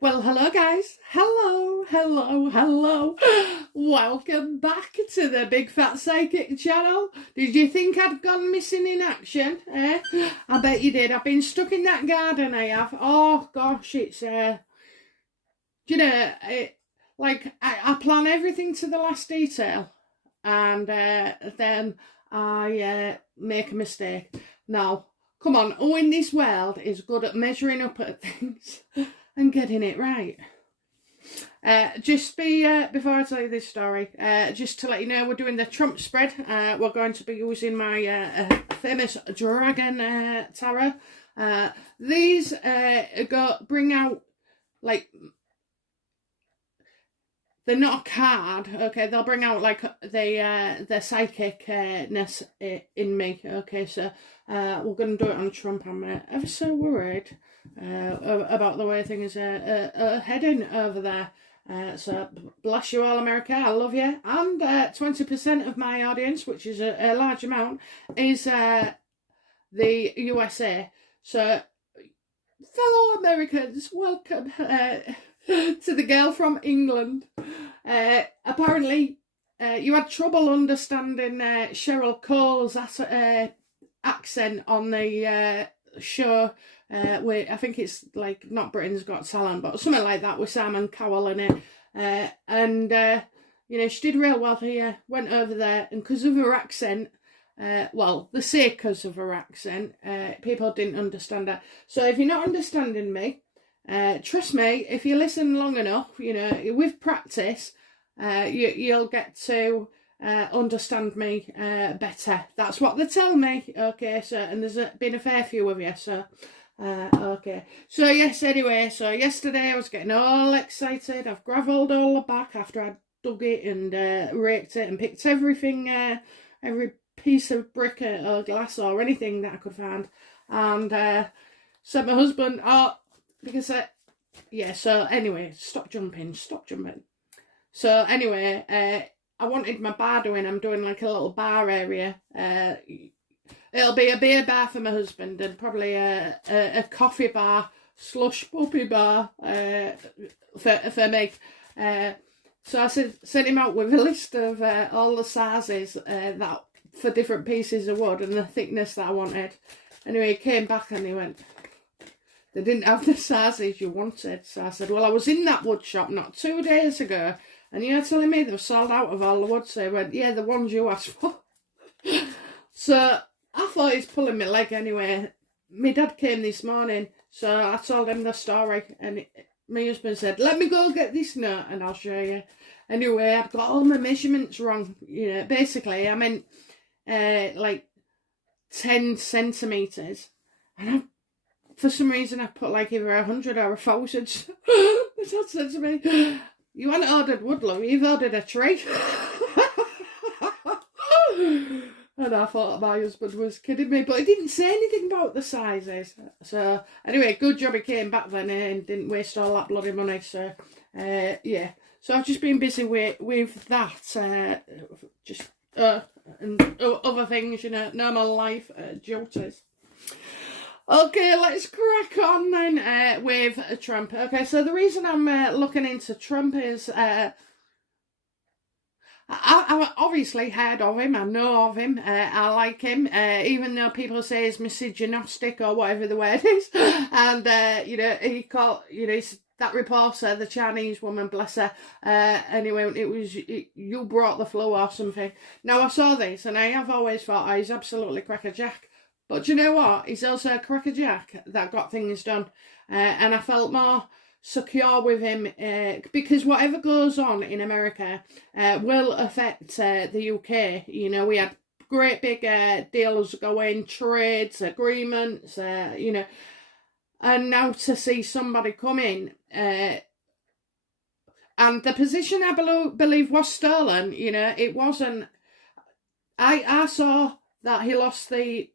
Well, hello guys. Hello. Welcome back to the Big Fat Psychic channel. Did you think I'd gone missing in action? I bet you did. I've been stuck in that garden, I have. Oh gosh, it's I plan everything to the last detail, and then I make a mistake. Now, come on, who in this world is good at measuring up at things and getting it right? Before I tell you this story, just to let you know, we're doing the Trump spread. We're going to be using my famous dragon tarot. These bring out, like, they're not a card, okay? They'll bring out like the psychicness in me, okay? So we're going to do it on Trump. I'm ever so worried about the way things are heading over there. So bless you all, America. I love you. And 20% of my audience, which is a large amount, is the USA. So fellow Americans, welcome to the girl from England. Apparently, you had trouble understanding Cheryl Cole's accent on the show. I think it's like not Britain's Got Talent, but something like that with Simon Cowell in it. She did real well here. Went over there, and because of her accent, they say because of her accent, people didn't understand her. So if you're not understanding me, trust me, if you listen long enough, with practice, you'll get to understand me better. That's what they tell me. Okay, so, and there's been a fair few of you, so okay. So yes, anyway, so yesterday I was getting all excited. I've gravelled all the back after I dug it and raked it and picked everything, every piece of brick or glass or anything that I could find, and said my husband, so anyway, stop jumping. So anyway, I wanted my bar doing. I'm doing like a little bar area. It'll be a beer bar for my husband and probably a coffee bar, slush puppy bar for me. So I sent him out with a list of all the sizes that for different pieces of wood and the thickness that I wanted. Anyway, he came back and he went, they didn't have the sizes you wanted. So I said, well, I was in that wood shop not 2 days ago, and you're telling me they've sold out of all the wood. So he went, yeah, the ones you asked for. So I thought he's pulling my leg anyway. My dad came this morning, so I told him the story, and my husband said, let me go get this note and I'll show you. Anyway, I've got all my measurements wrong. Basically, I meant like 10 centimetres, and for some reason I put like either 100 or 1,000. My dad said to me, you haven't ordered wood, love, you've ordered a tree. And I thought my husband was kidding me, but he didn't say anything about the sizes. So anyway, good job he came back then and didn't waste all that bloody money. So yeah, so I've just been busy with that, and other things, normal life duties. Okay, let's crack on then with Trump. Okay, so the reason I'm looking into Trump is I obviously heard of him. I know of him. I like him, even though people say he's misogynistic or whatever the word is. And he called that reporter, the Chinese woman, bless her. Anyway, you brought the flu or something. Now I saw this, and I have always thought he's absolutely crackerjack. But you know what? He's also a crackerjack that got things done, and I felt more secure with him because whatever goes on in America will affect the UK. We had great big deals going, trades, agreements, and now to see somebody come in and the position I believe was stolen. It wasn't. I saw that he lost the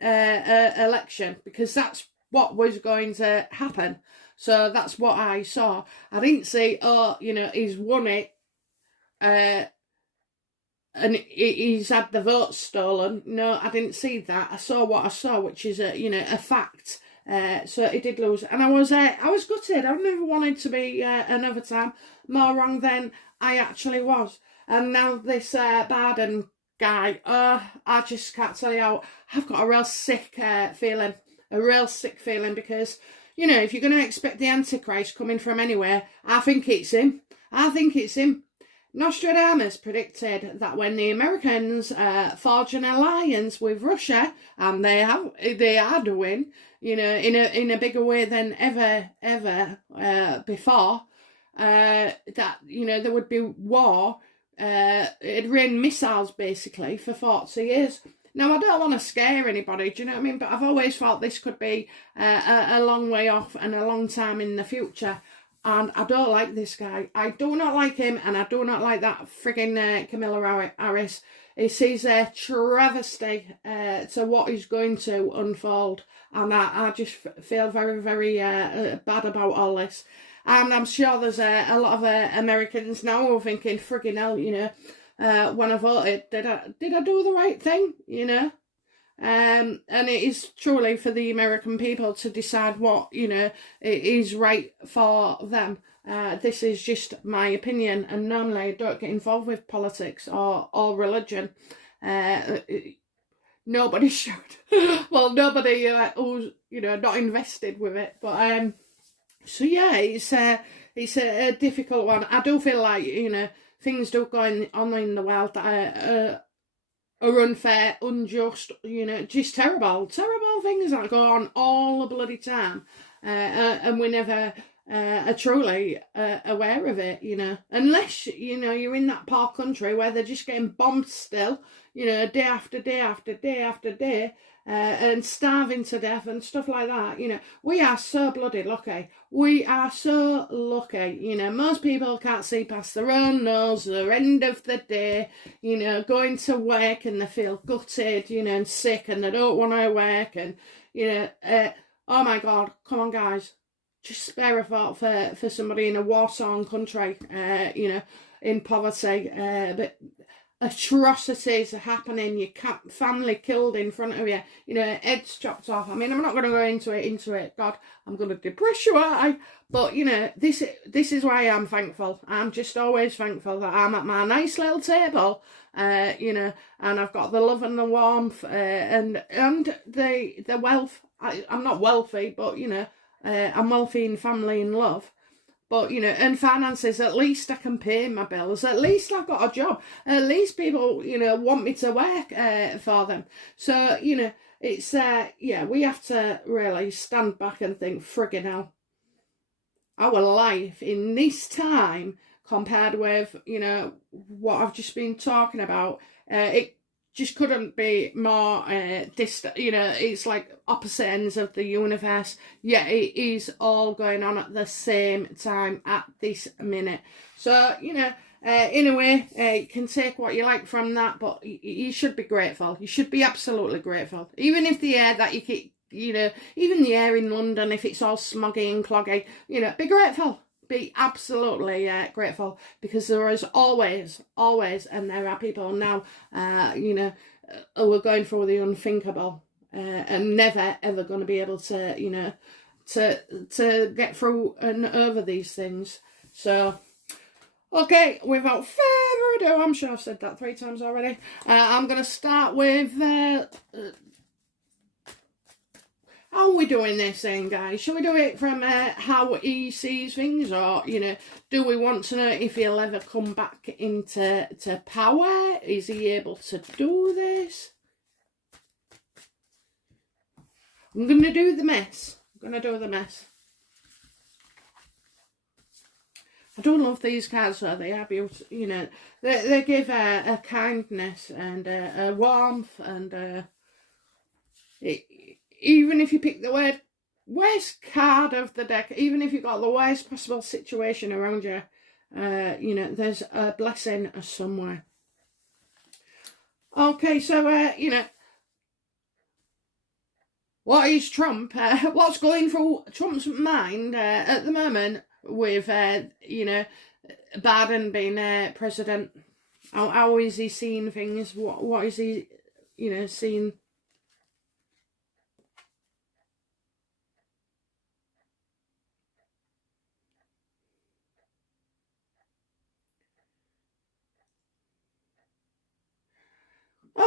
election because that's what was going to happen. So that's what I saw. I didn't say, he's won it and he's had the votes stolen. No, I didn't see that. I saw what I saw, which is a fact. So he did lose, and I was gutted. I never wanted to be another time more wrong than I actually was. And now this Biden guy, I just can't tell you how I've got a real sick feeling, because, you know, if you're going to expect the Antichrist coming from anywhere, I think it's him. Nostradamus predicted that when the Americans forge an alliance with Russia, and they are doing, you know, in a bigger way than ever before, that, you know, there would be war. It'd rain missiles basically for 40 years. Now, I don't want to scare anybody, do you know what I mean? But I've always thought this could be a long way off and a long time in the future. And I don't like this guy. I do not like him, and I do not like that frigging Camilla Harris. He sees a travesty to what is going to unfold. And I just feel very, very bad about all this. And I'm sure there's a lot of Americans now who are thinking, friggin' hell, you know, when I voted, did I do the right thing, you know? And it is truly for the American people to decide what, you know, is right for them. This is just my opinion, and normally I don't get involved with politics or religion. Nobody should. Well, nobody who's, you know, not invested with it. But so yeah, it's a difficult one. I do feel like, you know, things do go on in the world that are unfair, unjust, you know, just terrible things that go on all the bloody time, and we never are truly aware of it, you know, unless, you know, you're in that poor country where they're just getting bombed still, you know, day after day after day after day, and starving to death and stuff like that. You know, we are so bloody lucky. We are so lucky. You know, most people can't see past their own nose, the end of the day, you know, going to work and they feel gutted, you know, and sick, and they don't want to work, and, you know, oh my God, come on guys, just spare a thought for somebody in a war-torn country, you know, in poverty, but atrocities are happening, your family killed in front of you, you know, heads chopped off. I mean, I'm not going to go into it, God, I'm going to depress you, aren't I? But, you know, this is why I'm thankful. I'm just always thankful that I'm at my nice little table, you know, and I've got the love and the warmth, and the wealth. I'm not wealthy, but, you know, I'm wealthy in family and love. But, you know, and finances, at least I can pay my bills. At least I've got a job. At least people, you know, want me to work for them. So, you know, it's, yeah, we have to really stand back and think, friggin' hell, our life in this time compared with, you know, what I've just been talking about, it just couldn't be more distant. You know, it's like opposite ends of the universe. Yeah, it is all going on at the same time at this minute. So, you know, in a way, you can take what you like from that, but you should be grateful. You should be absolutely grateful. Even if the air that you keep, you know, even the air in London, if it's all smoggy and cloggy, you know, be grateful. Be absolutely grateful, because there is always, and there are people now, you know, who are going through the unthinkable, and never ever going to be able to, you know, to get through and over these things. So, okay, without further ado, I'm sure I've said that 3 times already. I'm going to start with how are we doing this then, guys? Shall we do it from how he sees things, or, you know, do we want to know if he'll ever come back into power? Is he able to do this? I'm going to do the mess. I do love these cards, though. They are beautiful, you know. They give a kindness and a warmth, and even if you pick the worst card of the deck, even if you've got the worst possible situation around you, you know, there's a blessing somewhere. Okay, so, you know, what is Trump? What's going through Trump's mind at the moment with, you know, Biden being president? How is he seeing things? What is he, you know, seeing?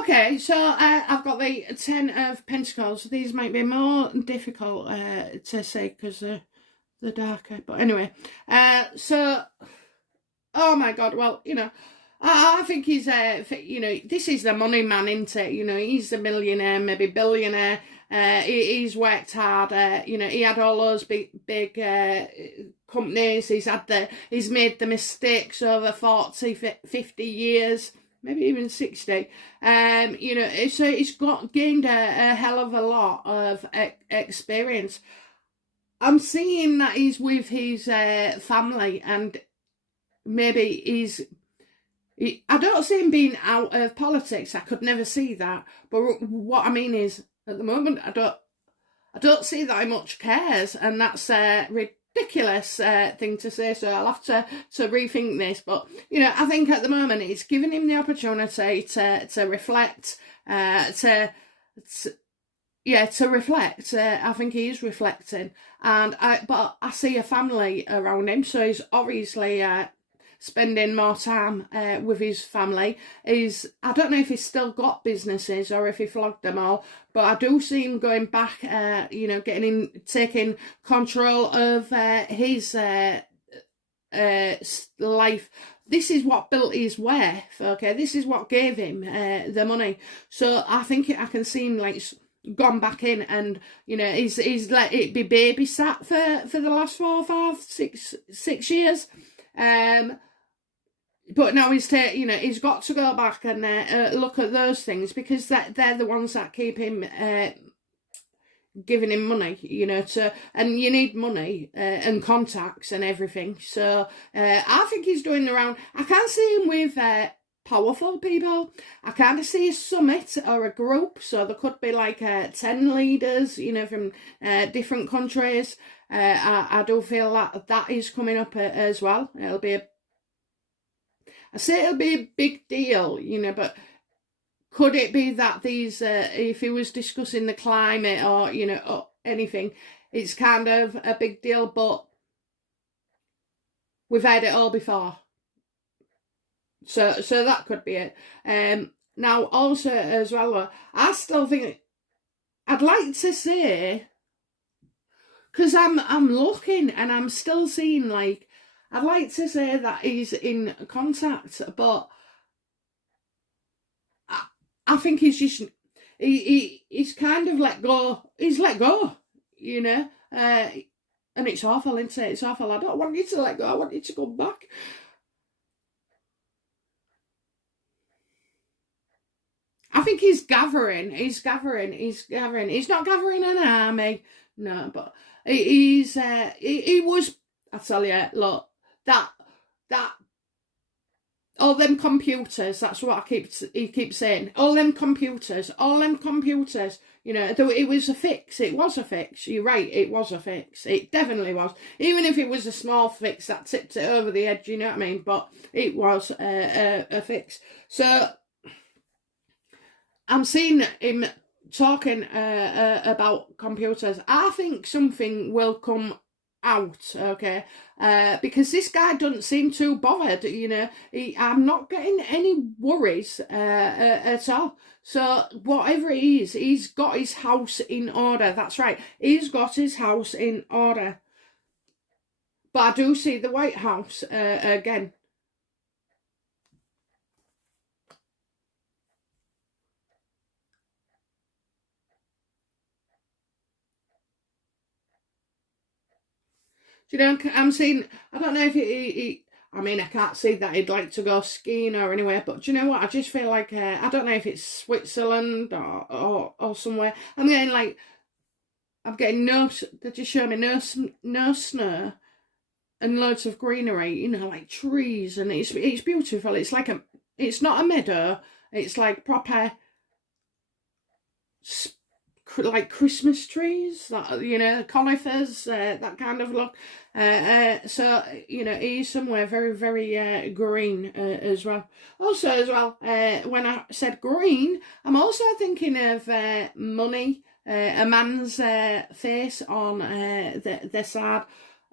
Okay, so I've got the 10 of Pentacles. These might be more difficult to say because they're darker. But anyway, so, oh my God, well, I think he's, this is the money man, isn't it? He's the millionaire, maybe billionaire. He's worked hard. He had all those big companies. He's made the mistakes over 40, 50 years, maybe even 60. So he's gained a hell of a lot of experience. I'm seeing that he's with his family, and maybe I don't see him being out of politics. I could never see that. But what I mean is, at the moment, I don't see that he much cares, and that's a ridiculous thing to say. So I'll have to rethink this. But I think at the moment it's giving him the opportunity to reflect, to reflect. I think he is reflecting, but I see a family around him, so he's obviously spending more time with his family. I don't know if he's still got businesses or if he flogged them all, but I do see him going back, taking control of his life. This is what built his worth, okay? This is what gave him the money. So I think I can see him like gone back in, and he's let it be babysat for the last 4, 5, 6 years. But now he's got to go back and look at those things, because they're the ones that keep him giving him money, and you need money and contacts and everything. So I think he's doing the round. I can't see him with powerful people. I kind of see a summit or a group, so there could be like 10 leaders, from different countries. I do feel that is coming up as well. It'll be a big deal, but could it be that these, if he was discussing the climate or, or anything, it's kind of a big deal, but we've had it all before. So that could be it. Now, also as well, I still think, I'd like to say, because I'm looking and I'm still seeing, like, I'd like to say that he's in contact, but I think he's just, he's kind of let go. He's let go, and it's awful, isn't it? It's awful. I don't want you to let go. I want you to come back. I think he's gathering. He's not gathering an army, no, but he was, I tell you, look, that all them computers, that's what he keeps saying. All them computers. Though it was a fix. It was a fix. You're right, it was a fix. It definitely was. Even if it was a small fix that tipped it over the edge, you know what I mean? But it was a fix. So I'm seeing him talking about computers. I think something will come out, okay, because this guy doesn't seem too bothered. I'm not getting any worries at all. So whatever it is, he's got his house in order. That's right, he's got his house in order. But I do see the White House again. I'm seeing, I don't know if I mean, I can't see that he'd like to go skiing or anywhere, but do you know what? I just feel like, I don't know if it's Switzerland or somewhere. I'm getting they just show me no snow and loads of greenery, like trees, and it's beautiful. It's like it's not a meadow, it's like proper, like Christmas trees, that conifers, that kind of look. So he's somewhere very, very green as well. Also as well, when I said green, I'm also thinking of money, a man's face on the side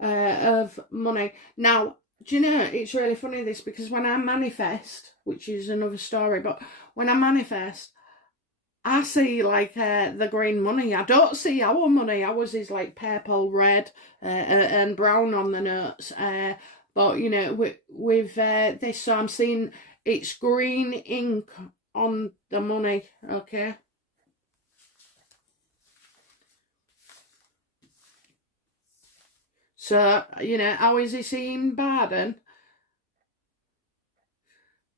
of money. Now, do you know, it's really funny this, because when I manifest, which is another story, but when I manifest, I see like the green money. I don't see our money. Ours is like purple, red, and brown on the notes. But you know, with this, so I'm seeing it's green ink on the money. Okay. So you know, how is he seeing Barden?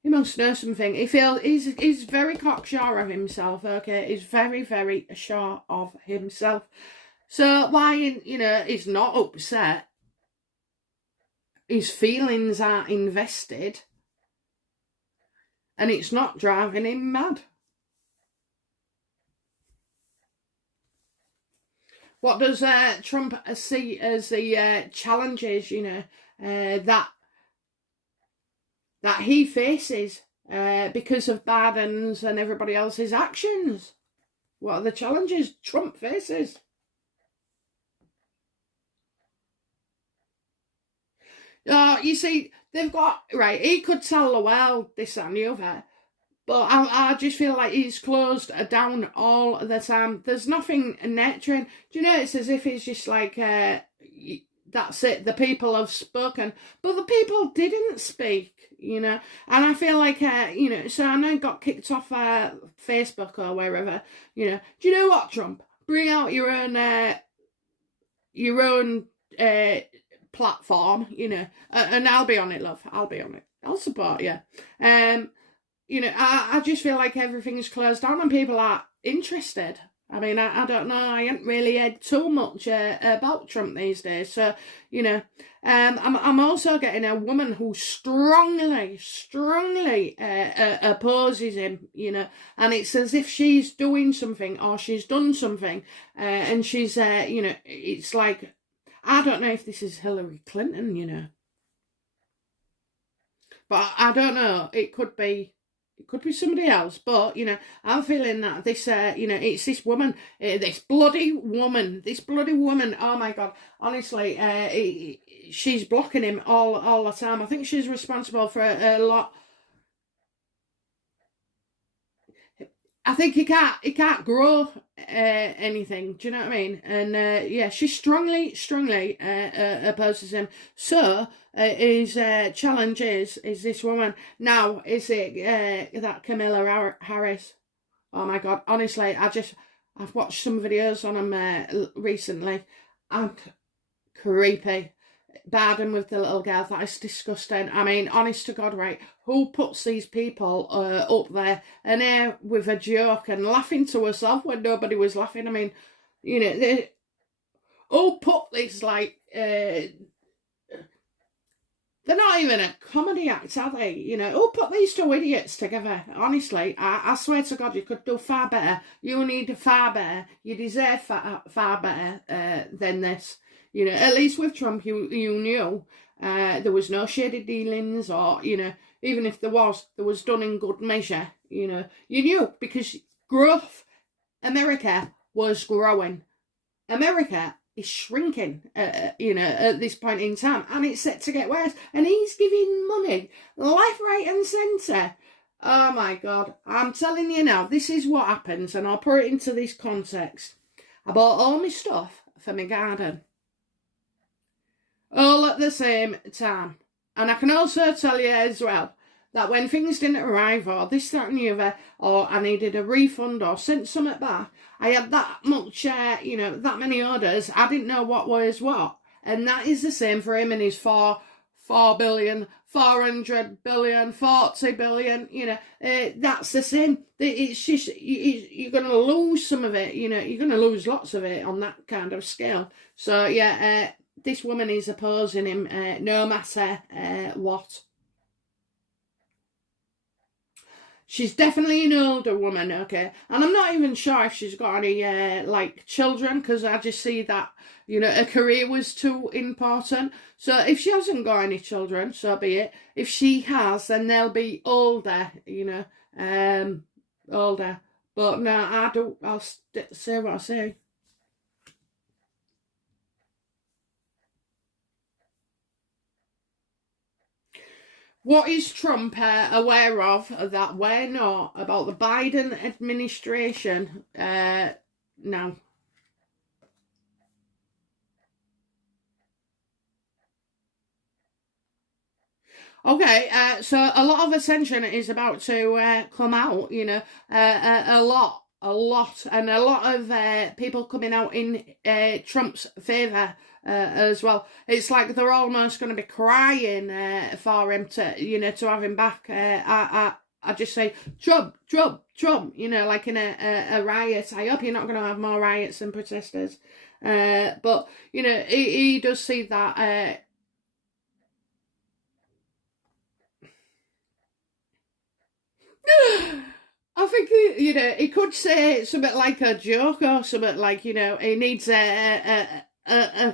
He must know something. He's very cocksure of himself. Okay, he's very very sure of himself. So why you know he's not upset. His feelings are invested, and it's not driving him mad. What does Trump see as the challenges? You know that he faces because of Biden's and everybody else's actions. What are the challenges Trump faces? You see, they've got, right, he could tell the world this and the other, but I just feel like he's closed down all the time. There's nothing nurturing. Do you know, it's as if he's just like, that's it, the people have spoken, but the people didn't speak, you know. And I feel like, you know, so I know he got kicked off Facebook or wherever, you know. Do you know what, Trump? Bring out your own platform, you know, and I'll be on it, love. I'll be on it. I'll support you. You know, I just feel like everything's closed down and people are interested. I mean, I don't know. I haven't really heard too much about Trump these days. So, you know, I'm also getting a woman who strongly opposes him, you know, and it's as if she's doing something or she's done something, and she's, you know, it's like, I don't know if this is Hillary Clinton, you know, but I don't know. It could be somebody else, but you know, I'm feeling that this, you know, it's this woman, this bloody woman. Oh my god, honestly, she's blocking him all the time. I think she's responsible for a lot. I think he can't grow anything. Do you know what I mean? And yeah, she strongly opposes him. So his challenge is this woman. Now is it that Camilla Harris? Oh my god! Honestly, I've watched some videos on him recently, and creepy. Biden with the little girl, that is disgusting. I mean, honest to God, right? Who puts these people up there and here with a joke and laughing to herself when nobody was laughing? I mean, you know, who put this like? They're not even a comedy act, are they? You know, who put these two idiots together? Honestly, I swear to God, you could do far better. You need far better. You deserve far better than this. You know, at least with Trump, you knew there was no shady dealings, or, you know, even if there was done in good measure. You know, you knew because growth, America was growing. America is shrinking, you know, at this point in time, and it's set to get worse. And he's giving money left, right, and centre. Oh my God! I'm telling you now, this is what happens, and I'll put it into this context. I bought all my stuff for my garden, all at the same time. And I can also tell you as well that when things didn't arrive, or this, that, and the other, or I needed a refund or sent something back, I had that much, you know, that many orders. I didn't know what was what. And that is the same for him and his 4 billion, 400 billion, 40 billion, you know, that's the same. It's just, you're going to lose some of it, you know, you're going to lose lots of it on that kind of scale. So, yeah, this woman is opposing him no matter what. She's definitely an older woman, okay? And I'm not even sure if she's got any, like, children, because I just see that, you know, her career was too important. So if she hasn't got any children, so be it. If she has, then they'll be older, you know, older. But no, I'll say what I say. What is Trump aware of that we're not about the Biden administration now? Okay, so a lot of attention is about to come out, you know, a lot, and a lot of people coming out in Trump's favour as well. It's like they're almost going to be crying for him to, you know, to have him back. I just say Trump, Trump, Trump, you know, like in a riot. I hope you're not going to have more riots and protesters. But, you know, he does see that. I think you know, he could say something like a joke or something like, you know, he needs a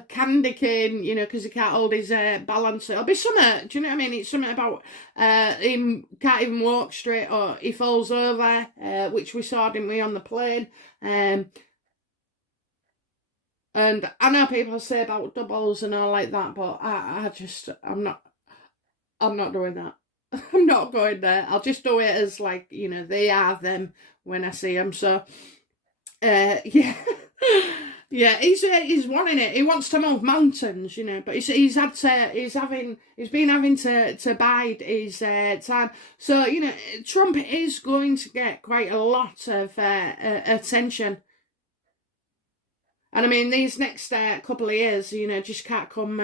candy cane, you know, because he can't hold his balance. It'll be something. Do you know what I mean? It's something about him can't even walk straight, or he falls over, which we saw, didn't we, on the plane? And I know people say about doubles and all like that, but I'm not doing that. I'm not going there. I'll just do it as like, you know, they are them when I see them. So, yeah. Yeah, he's wanting it. He wants to move mountains, you know, but he's been having to bide his time. So, you know, Trump is going to get quite a lot of attention. And I mean, these next couple of years, you know, just can't come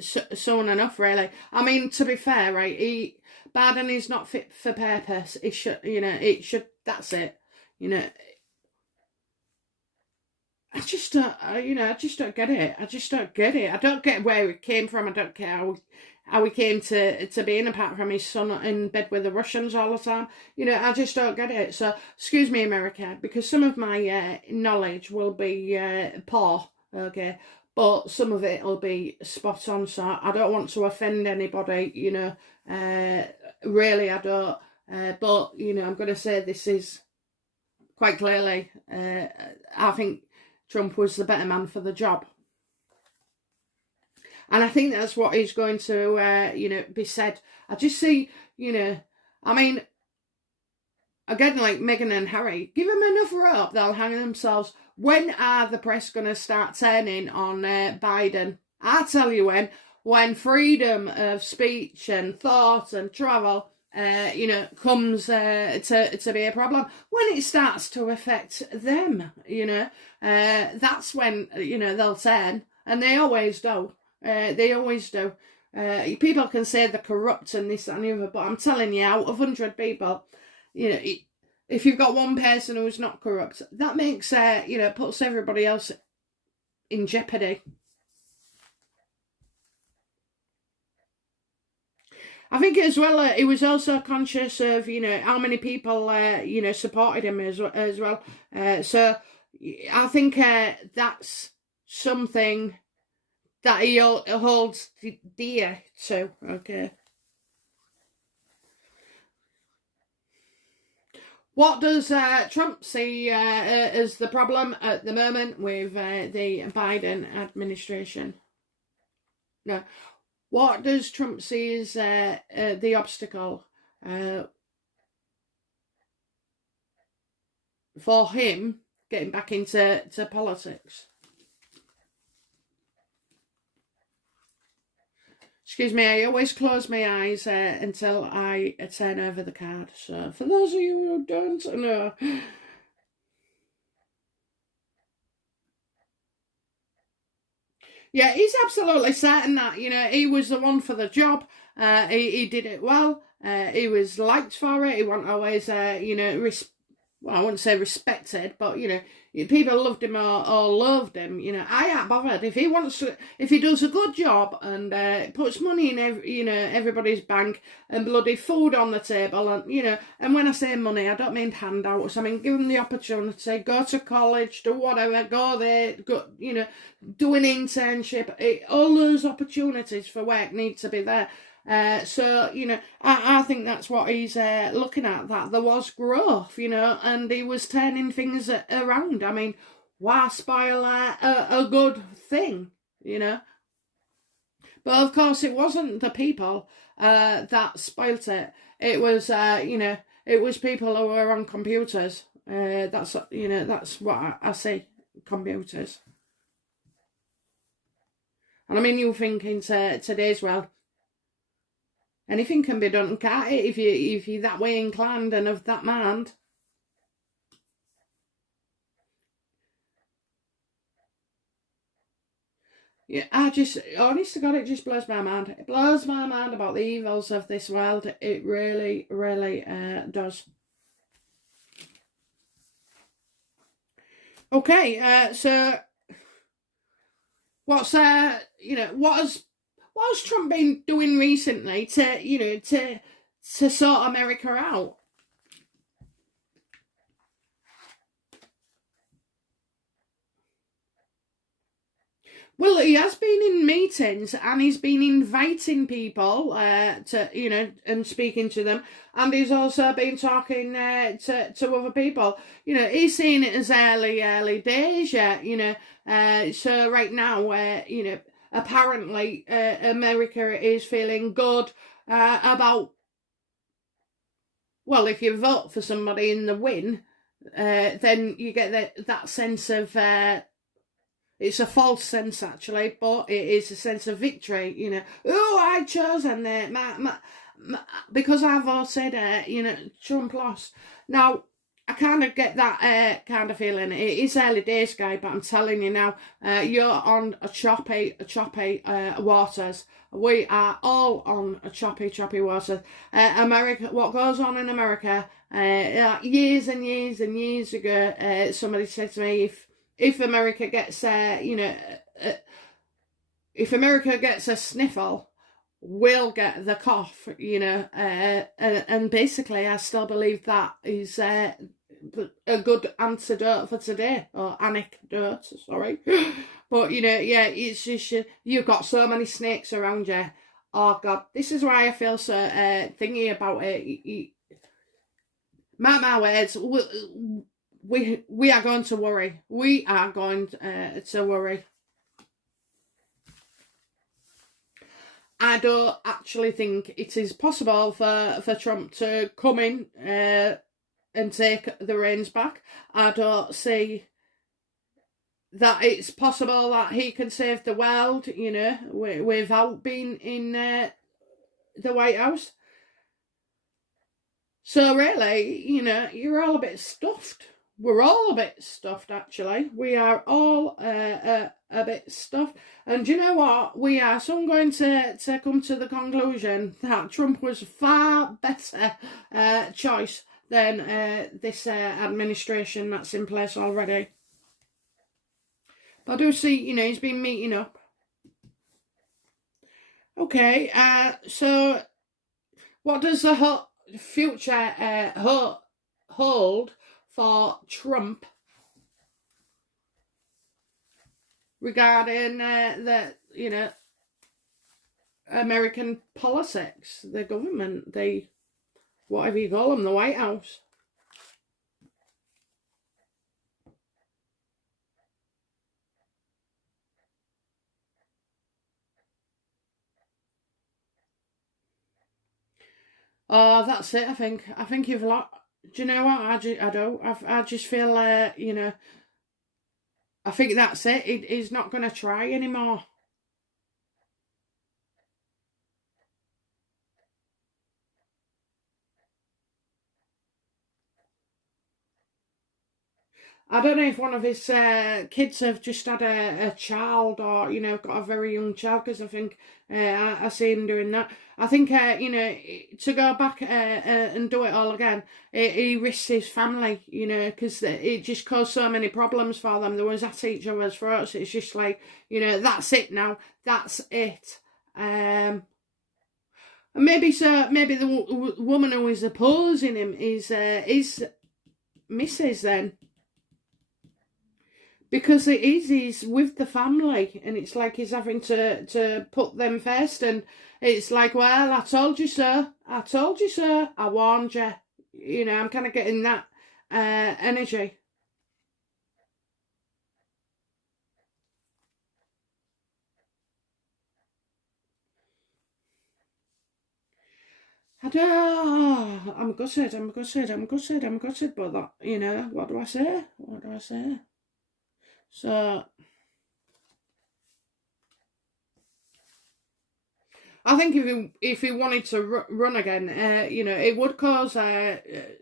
soon enough, really. I mean, to be fair, right, Biden is not fit for purpose. It should, you know, that's it. You know, I just don't, you know, I just don't get it. I just don't get it. I don't get where it came from. I don't care how he came to being, apart from his son in bed with the Russians all the time. You know, I just don't get it. So, excuse me, America, because some of my knowledge will be poor, okay, but some of it will be spot on. So I don't want to offend anybody, you know, really I don't. But, you know, I'm going to say this is quite clearly, I think Trump was the better man for the job. And I think that's what is going to, you know, be said. I just see, you know, I mean, again, like Meghan and Harry, give them enough rope, they'll hang themselves. When are the press going to start turning on Biden? I tell you when freedom of speech and thought and travel, you know, comes to be a problem. When it starts to affect them, you know, that's when, you know, they'll turn, and they always do. They always do. People can say they're corrupt and this and the other, but I'm telling you, out of 100 people, you know, if you've got one person who's not corrupt, that makes, you know, puts everybody else in jeopardy. I think as well, he was also conscious of, you know, how many people, you know, supported him as well. So I think that's something that he holds dear to, okay. What does Trump see as the problem at the moment with the Biden administration? No. What does Trump see as the obstacle for him getting back into politics? Excuse me, I always close my eyes until I turn over the card. So, for those of you who don't know. Yeah, he's absolutely certain that, you know, he was the one for the job. He did it well. He was liked for it. He wasn't always, you know, well, I wouldn't say respected, but, you know, people loved him or loved him. You know, I ain't bothered. If he does a good job and puts money in you know, everybody's bank and bloody food on the table, and, you know, and when I say money, I don't mean handouts. I mean, give them the opportunity, go to college, do whatever, go there, go, you know, do an internship. All those opportunities for work need to be there. So, you know, I think that's what he's looking at, that there was growth, you know, and he was turning things around. I mean, why spoil a good thing, you know? But of course, it wasn't the people that spoilt it. It was, it was people who were on computers. That's what I see, computers. And I mean, you think in today's world, anything can be done, can't it? If you're that way inclined and of that mind. Yeah, honest to God, it just blows my mind. It blows my mind about the evils of this world. It really, really does. Okay, so what's what has Trump been doing recently to sort America out? Well, he has been in meetings and he's been inviting people and speaking to them, and he's also been talking to other people. He's seen it as early days yet. So right now, apparently America is feeling good about. Well, if you vote for somebody in the win, then you get that sense of. It's a false sense, actually, but it is a sense of victory. Oh, I chose, and because I voted, Trump lost. Now, I kind of get that kind of feeling. It is early days, guy, but I'm telling you now, you're on a choppy waters. We are all on a choppy waters. America, what goes on in America? Years and years and years ago, somebody said to me, if America gets if America gets a sniffle, we'll get the cough, and basically I still believe that is a good antidote for today, or anecdote, sorry. But it's just you've got so many snakes around you. Oh God, this is why I feel so thingy about it. Mark my words, we are going to worry. We are going to worry. I don't actually think it is possible for Trump to come in and take the reins back. I don't see that it's possible that he can save the world, without being in the White House. So really, you're all a bit stuffed. We're all a bit stuffed, actually. We are all a bit stuffed. And do you know what? We are soon going to come to the conclusion that Trump was a far better choice than this administration that's in place already. But I do see, he's been meeting up. Okay, so what does the future hold for Trump regarding the American politics, the government, the whatever you call them, the White House? Oh, that's it. I think you've lost. Do you know what? I don't. I just feel I think that's it. He's not going to try anymore. I don't know if one of his kids have just had a child, or got a very young child, because I think I see him doing that. I think to go back and do it all again, he risks his family, because it just caused so many problems for them. There was at each other's throats. It's just like, that's it now. That's it. Maybe the woman who is opposing him is Mrs. then. Because he's with the family, and it's like he's having to put them first, and it's like, well, I told you so, I warned you. I'm kind of getting that energy. I'm gutted, but that, you know, what do I say? So, I think if he wanted to run again, you know, it would cause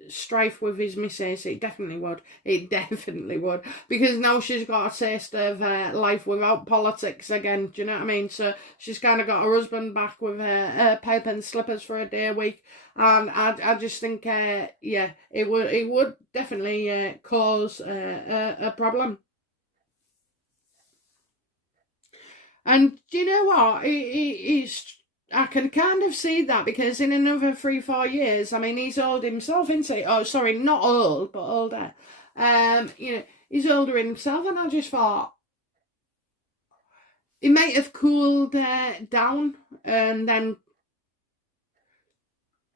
strife with his missus. It definitely would. Because now she's got a taste of life without politics again. Do you know what I mean? So she's kind of got her husband back with her pipe and slippers for a day a week, and I just think, yeah, it would definitely cause a problem. And do you know what? It's I can kind of see that, because in another 3-4 years, I mean, he's old himself, isn't he? Oh, sorry, not old, but older. You know, he's older himself, and I just thought he might have cooled down and then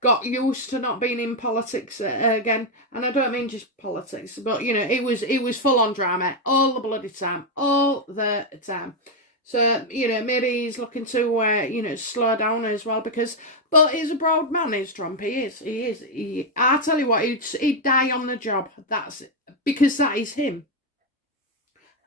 got used to not being in politics again. And I don't mean just politics, but you know, it was full on drama all the bloody time, all the time. So, you know, maybe he's looking to, you know, slow down as well, but he's a broad man, is Trump. He is. I tell you what, he'd die on the job. That's because that is him.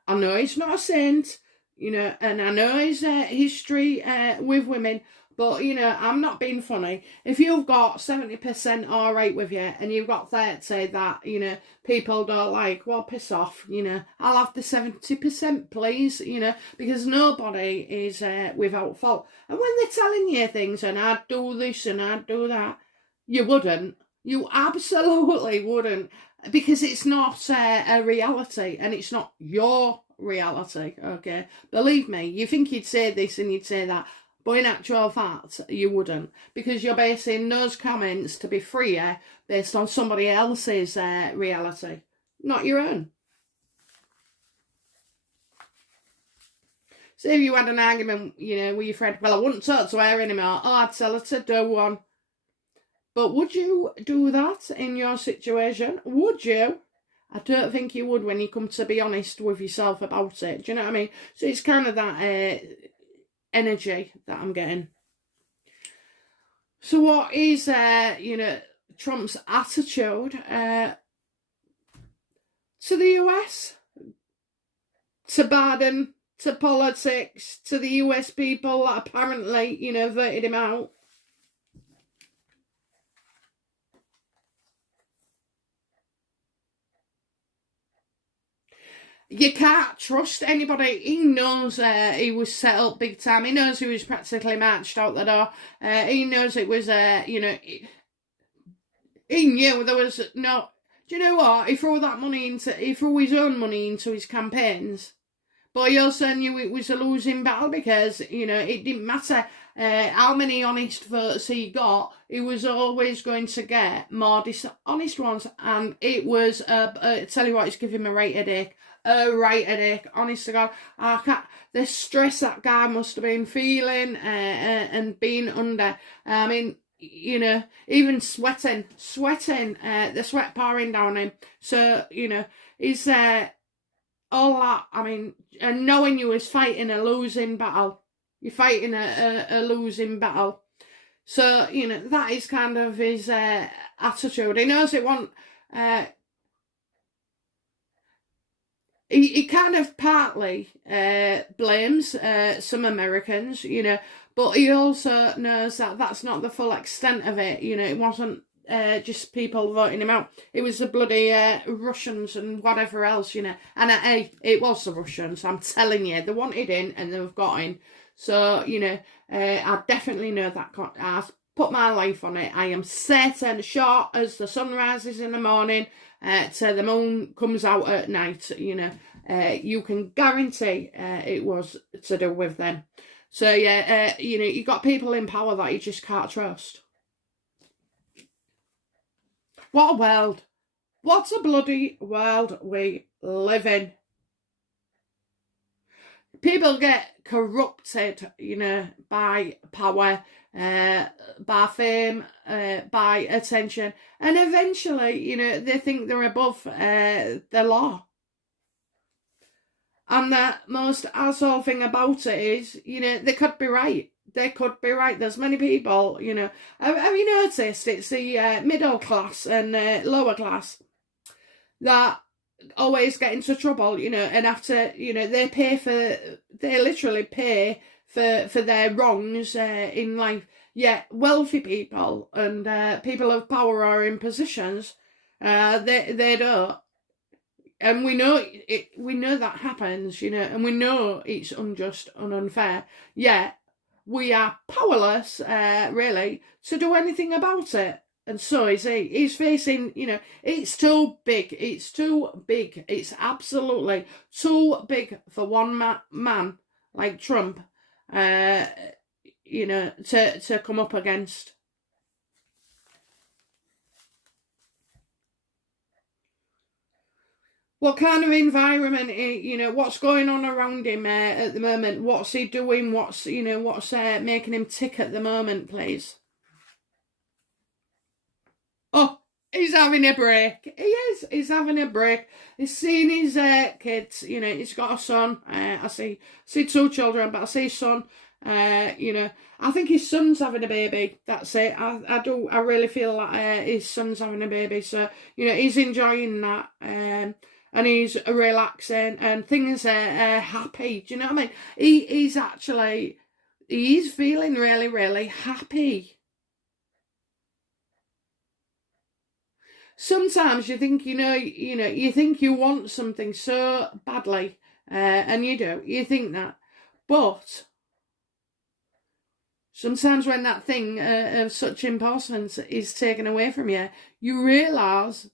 I know he's not a saint, you know, and I know his history with women, but, you know, I'm not being funny. If you've got 70% all right with you and you've got 30 that, you know, people don't like, well, piss off, you know. I'll have the 70%, please, you know, because nobody is without fault. And when they're telling you things, and I'd do this and I'd do that, you wouldn't. You absolutely wouldn't. Because it's not a reality, and it's not your reality, okay? Believe me, you think you'd say this and you'd say that, but in actual fact, you wouldn't, because you're basing those comments to be freer based on somebody else's reality, not your own. So if you had an argument, you know, with your friend, well, I wouldn't talk to her anymore. Oh, I'd tell her to do one. But would you do that in your situation? Would you? I don't think you would when you come to be honest with yourself about it. Do you know what I mean? So it's kind of that energy that I'm getting. So what is, you know, Trump's attitude to the US? To Biden? To politics? To the US people that apparently, you know, voted him out? You can't trust anybody. He knows he was set up big time. He knows he was practically marched out the door. He knows it was, you know, he knew there was no... Do you know what? He threw his own money into his campaigns. But he also knew it was a losing battle, because, you know, it didn't matter how many honest votes he got. He was always going to get more dishonest ones. And it was, tell you what, it's giving him a right headache. Honest to God. The stress that guy must have been feeling and being under. I mean, you know, even sweating, the sweat pouring down him. So, you know, he's all that, I mean, and knowing you was fighting a losing battle. You're fighting a losing battle. So, you know, that is kind of his attitude. He knows it won't... He kind of partly blames some Americans, you know, but he also knows that that's not the full extent of it. You know, it wasn't just people voting him out. It was the bloody Russians and whatever else, you know. And hey, it was the Russians, I'm telling you. They wanted in and they've got in. So, you know, I definitely know that. I put my life on it. I am certain, short as the sun rises in the morning to the moon comes out at night, you know. You can guarantee it was to do with them. So, yeah, you know, you've got people in power that you just can't trust. What a world. What a bloody world we live in. People get corrupted, you know, by power, by fame, by attention. And eventually, you know, they think they're above the law. And the most asshole thing about it is, you know, they could be right. they could be right. There's many people, you know. Have you noticed it's the middle class and lower class that always get into trouble, you know, and have to, you know, they literally pay for their wrongs in life. Yet wealthy people and people of power are in positions, they don't. And we know that happens, you know, and we know it's unjust and unfair. Yet we are powerless, really, to do anything about it. And so is he. He's facing, you know, it's too big. It's too big. It's absolutely too big for one man like Trump, you know, to come up against. What kind of environment, you know, what's going on around him at the moment? What's he doing? What's making him tick at the moment, please? Oh, he's having a break. He is. He's having a break. He's seeing his kids. You know, he's got a son. I see two children, but I see his son. You know, I think his son's having a baby. That's it. I really feel like his son's having a baby. So, you know, he's enjoying that. And he's relaxing and things are happy. Do you know what I mean? He's feeling really, really happy. Sometimes you think, you think you want something so badly, and you do. You think that. But sometimes when that thing of such importance is taken away from you, you realise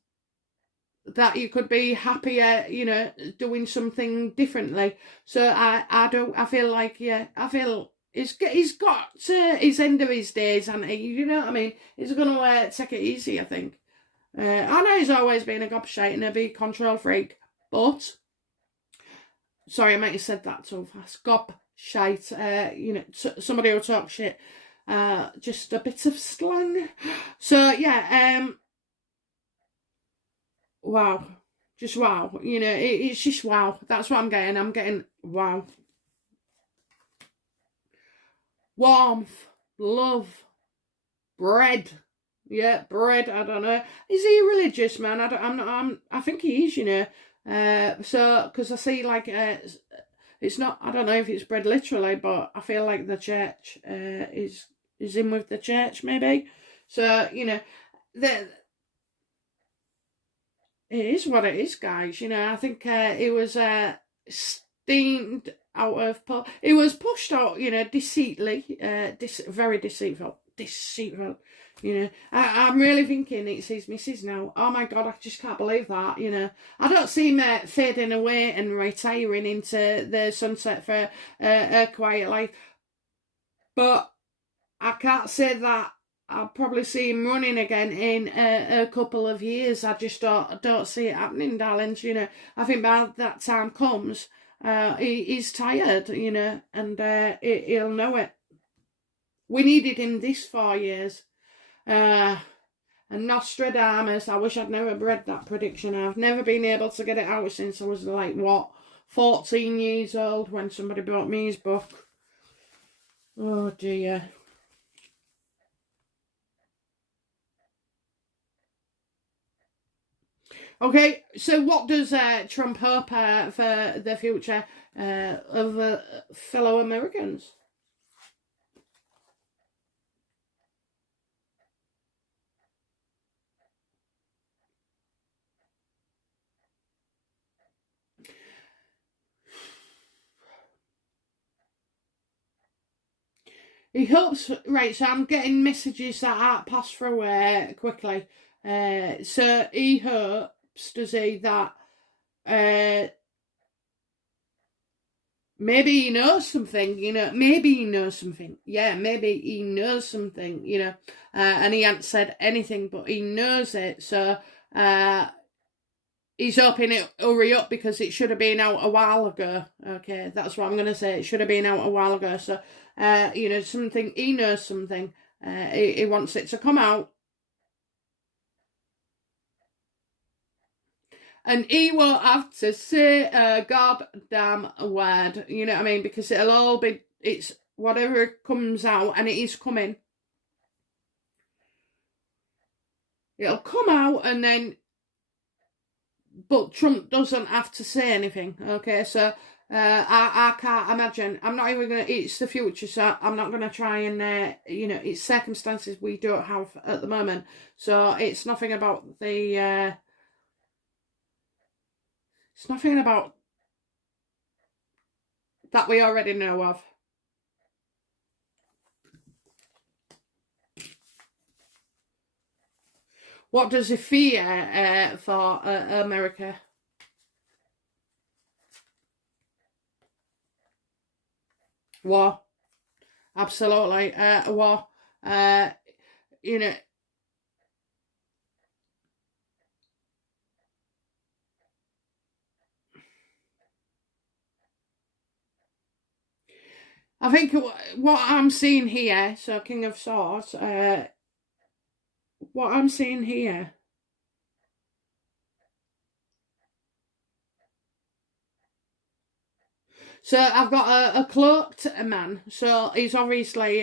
that you could be happier, you know, doing something differently. So I feel like, yeah, I feel he's got his end of his days, and you know what I mean? He's going to take it easy, I think. I know he's always been a gobshite and a big control freak, but sorry, I might have said that too fast. Gobshite, you know, somebody who talks shit. Just a bit of slang. So yeah, wow, just wow. You know, it's just wow. That's what I'm getting. I'm getting wow. Warmth, love, bread. Yeah, bread. I don't know. Is he a religious man? I think he is. You know. So because I see like it's not. I don't know if it's bread literally, but I feel like the church is in with the church maybe. So you know, it is what it is, guys. You know, I think it was steamed out of. It was pushed out. You know, deceitfully. Very deceitful. Deceitful. You know, I'm really thinking it's his missus now. Oh my God, I just can't believe that. You know, I don't see him fading away and retiring into the sunset for a quiet life. But I can't say that I'll probably see him running again in a couple of years. I just don't see it happening, darlings. You know, I think by that time comes, he's tired, you know, and he'll know it. We needed him this 4 years. And Nostradamus, I wish I'd never read that prediction. I've never been able to get it out since I was like, 14 years old when somebody brought me his book. Oh dear. Okay, so what does Trump hope for the future of fellow Americans? He hopes, right, so I'm getting messages that aren't passed through quickly. So he hopes, does he, that maybe he knows something, you know, maybe he knows something. Yeah, maybe he knows something, you know, and he hasn't said anything, but he knows it. So he's hoping it hurry up because it should have been out a while ago. Okay, that's what I'm going to say. It should have been out a while ago. So, you know, something, he knows something. He wants it to come out. And he won't have to say a goddamn word, you know what I mean? Because it'll all be, it's whatever comes out, and it is coming, it'll come out, and then, but Trump doesn't have to say anything, okay? So I can't imagine. I'm not even going to, it's the future, so I'm not going to try and, it's circumstances we don't have at the moment. So it's nothing about the, it's nothing about that we already know of. What does he fear for America? War. Absolutely. War. You know, I think what I'm seeing here, so King of Swords, what I'm seeing here, so I've got a cloaked man, so he's obviously,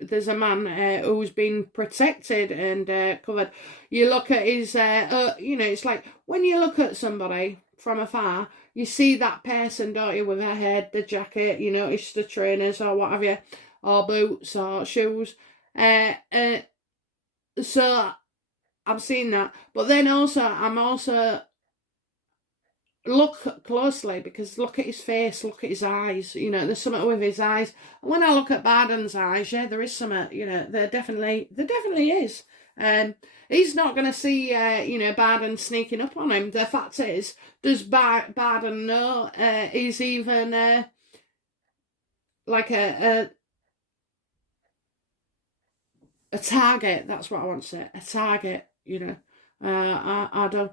there's a man who's been protected and covered. You look at his, it's like when you look at somebody from afar, you see that person, don't you, with her head, the jacket, it's the trainers or what have you, or boots or shoes. So I'm seeing that, but then I'm also look closely, because look at his face, look at his eyes, there's something with his eyes. And when I look at Biden's eyes, yeah, there is something, there definitely is. He's not going to see, Biden sneaking up on him. The fact is, does Biden know he's even like a target? That's what I want to say, a target, I don't.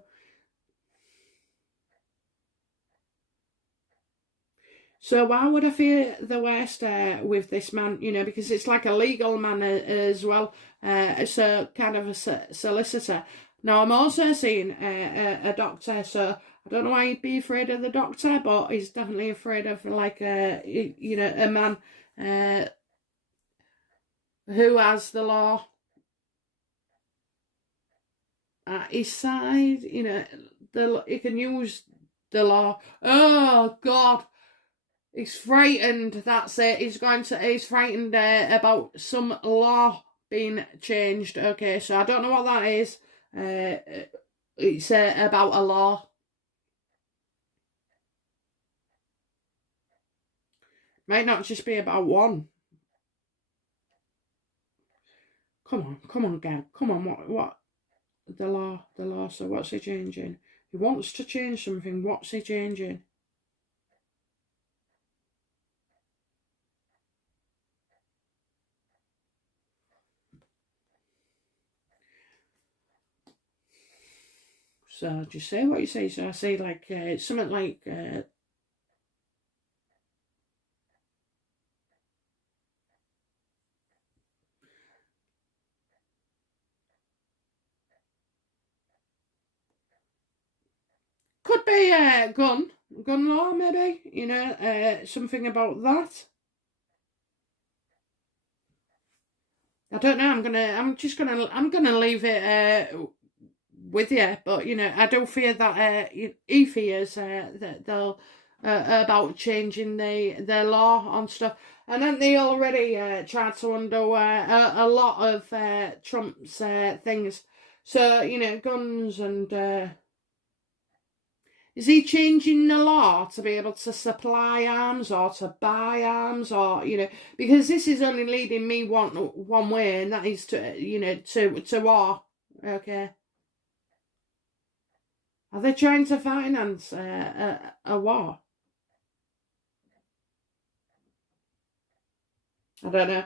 So why would I fear the worst with this man, because it's like a legal man as well, so kind of a solicitor. Now, I'm also seeing a doctor, so I don't know why he'd be afraid of the doctor, but he's definitely afraid of, like, a man who has the law at his side, he can use the law. Oh, God. He's frightened, that's it. He's frightened about some law being changed. Okay, so I don't know what that is. It's about a law. Might not just be about one. Come on, gang. Come on, what? The law. So what's he changing? He wants to change something. What's he changing? So just say what you say. So I say, like, something like, could be gun law, maybe, something about that. I don't know. I'm gonna leave it with you, but I do fear that he fears that they'll about changing their law on stuff, and then they already tried to undo a lot of Trump's things. So guns and. Is he changing the law to be able to supply arms or to buy arms, or because this is only leading me one way, and that is to war. Okay. Are they trying to finance a war? I don't know.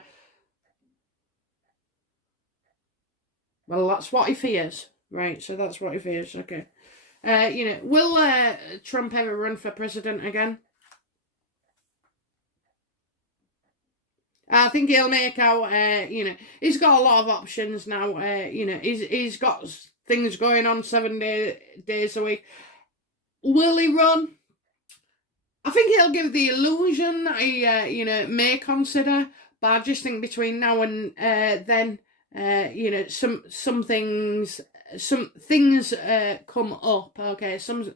Well, that's what he fears, right? So that's what he fears. Okay. Will Trump ever run for president again? I think he'll make out, he's got a lot of options now. He's got things going on 7 days a week. Will he run? I think it'll give the illusion that he, may consider, but I just think between now and then, some things come up. Okay, some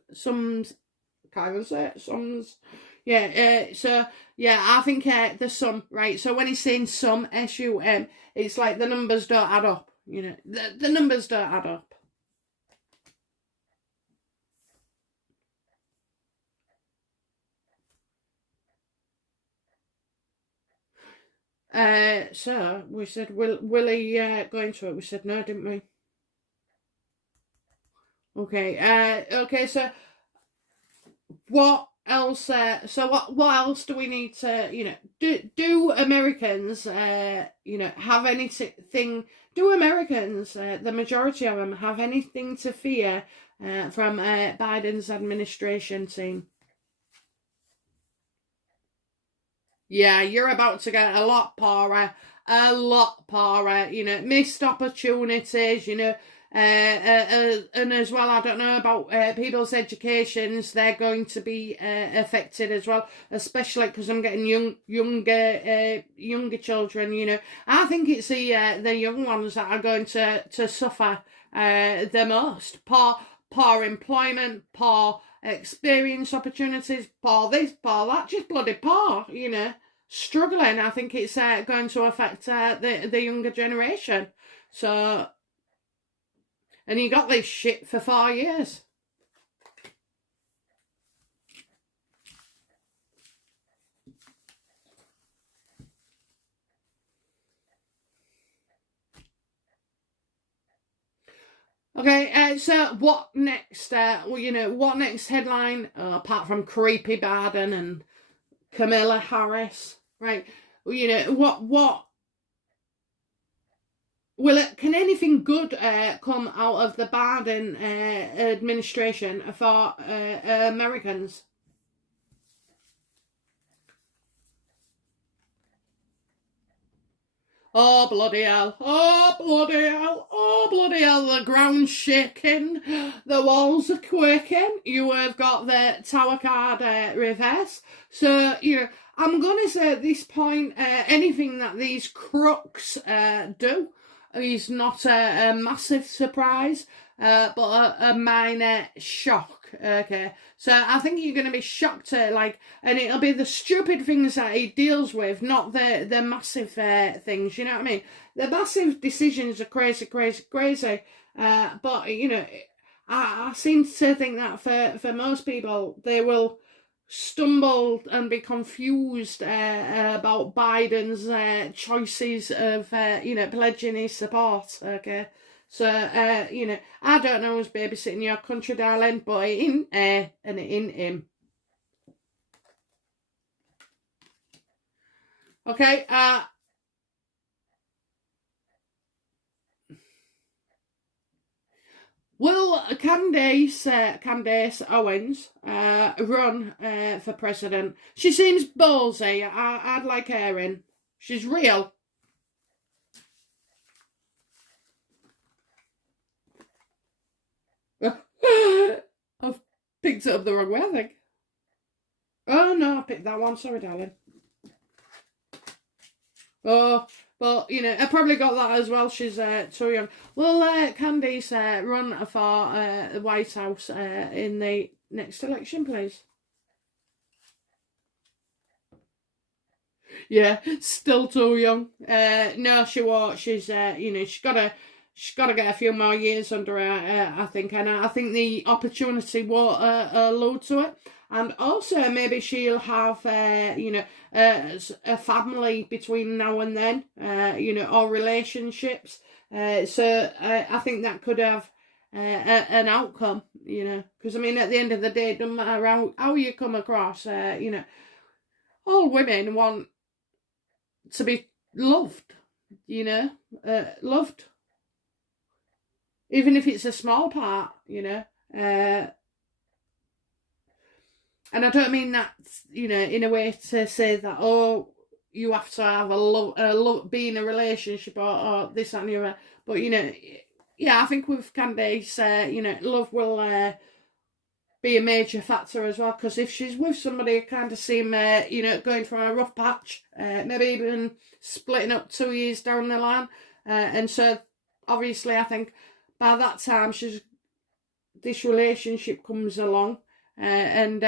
can't even say it, so yeah, I think there's some, right. So when he's saying some SUM, it's like the numbers don't add up. The numbers don't add up. So we said, will he go into it? We said no, didn't we? Okay. Okay. So what else? What else do we need to? Do Americans? Have anything? Do Americans? The majority of them have anything to fear from Biden's administration team? Yeah, you're about to get a lot poorer, missed opportunities, and as well, I don't know about people's educations, they're going to be affected as well, especially because I'm getting younger children, I think it's the young ones that are going to suffer the most. Poor employment, poor experience opportunities, poor this, poor that, just bloody poor, struggling. I think it's going to affect the younger generation. So, and you got this shit for 4 years. Okay, so what next? What next headline, apart from creepy Biden and Kamala Harris, right? What can anything good come out of the Biden administration for Americans? Oh, bloody hell. Oh, bloody hell. Oh, bloody hell. The ground's shaking. The walls are quaking. You have got the tower card reverse. So, I'm going to say at this point, anything that these crooks do is not a massive surprise, but a minor shock. Okay, so I think you're going to be shocked and it'll be the stupid things that he deals with, not the massive things. You know what I mean? The massive decisions are crazy, but I seem to think that for most people, they will stumble and be confused about Biden's choices of pledging his support. Okay. So, I don't know who's babysitting your country, darling, but it ain't and it ain't him. Okay, will Candace Owens run for president? She seems ballsy. I'd like her in. She's real. I've picked it up the wrong way, I think. Oh no, I picked that one. Sorry, darling. Oh, but I probably got that as well. She's too young. Will Candace run for the White House in the next election, please? Yeah, still too young. No, she won't. She's she's got to get a few more years under her, I think, and I think the opportunity won't allude to it. And also, maybe she'll have, a family between now and then, or relationships. So I think that could have an outcome, because I mean, at the end of the day, it doesn't matter how you come across, all women want to be loved, loved. Even if it's a small part, and I don't mean that, in a way to say that, oh, you have to have be in a relationship or this, that, and the other. But, yeah, I think with Candace, love will be a major factor as well, because if she's with somebody who kind of seem, you know, going through a rough patch, maybe even splitting up 2 years down the line, and so obviously I think by that time this relationship comes along, and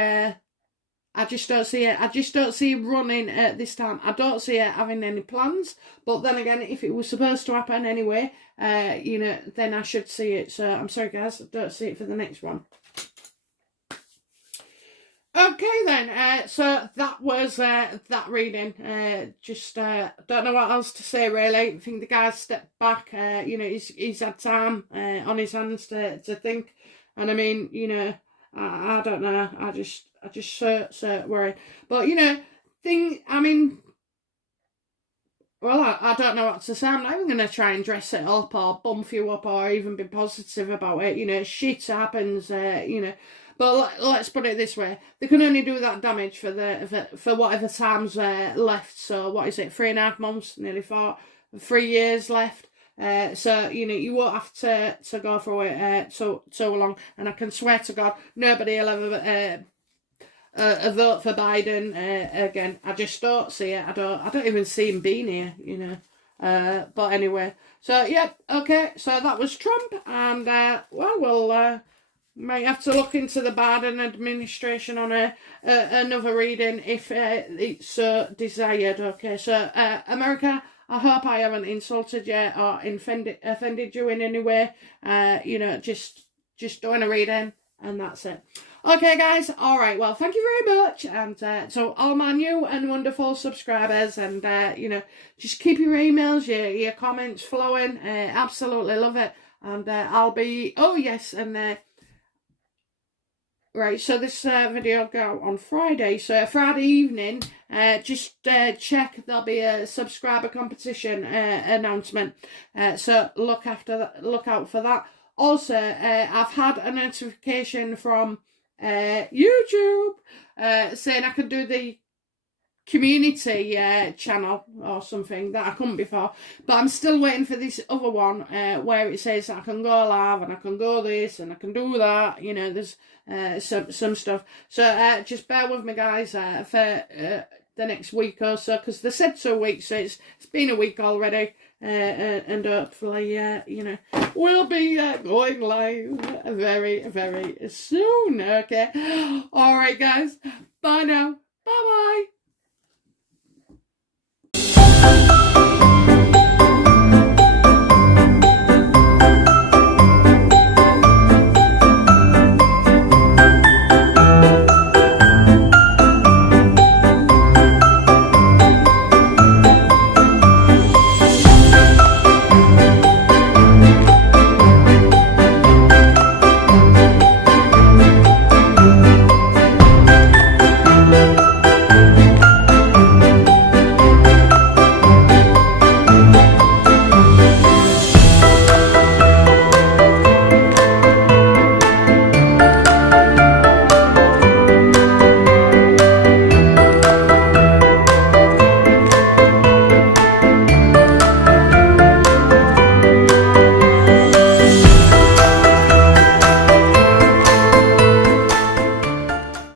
I just don't see it. I just don't see it running at this time. I don't see it having any plans. But then again, if it was supposed to happen anyway, you know, then I should see it. So I'm sorry, guys, I don't see it for the next one. Okay then, so that was that reading. Just don't know what else to say really. I think the guy's stepped back. You know, he's had time on his hands to think. And I mean, you know, I don't know. I just so worry. But you know, well, I don't know what to say. I'm not even going to try and dress it up or bump you up or even be positive about it. You know, shit happens. You know, but let's put it this way: they can only do that damage for whatever time's left. So what is it? 3.5 months, nearly 3 years left. So you know, you won't have to go through it so long. And I can swear to God, nobody will ever a vote for Biden again. I just don't see it. I don't even see him being here, you know. But anyway, so yeah, okay. So that was Trump, and well, we'll might have to look into the Biden administration on another reading if it's so desired. Okay, so America, I hope I haven't insulted you or offended you in any way. You know, just doing a reading, and that's it. Okay, guys. All right. Well, thank you very much. And so all my new and wonderful subscribers, and you know, just keep your emails, your comments flowing. Absolutely love it. And I'll be. Oh yes, and right. So this video will go on Friday. So Friday evening, just check. There'll be a subscriber competition announcement. So look out for that. Also, I've had a notification from YouTube saying I could do the community channel or something that I couldn't before, but I'm still waiting for this other one where it says I can go live and I can go this and I can do that. You know, there's some stuff, so just bear with me, guys, for the next week or so, because they said 2 weeks, so it's been a week already. And hopefully, you know, we'll be going live very, very soon, okay? All right, guys. Bye now. Bye-bye.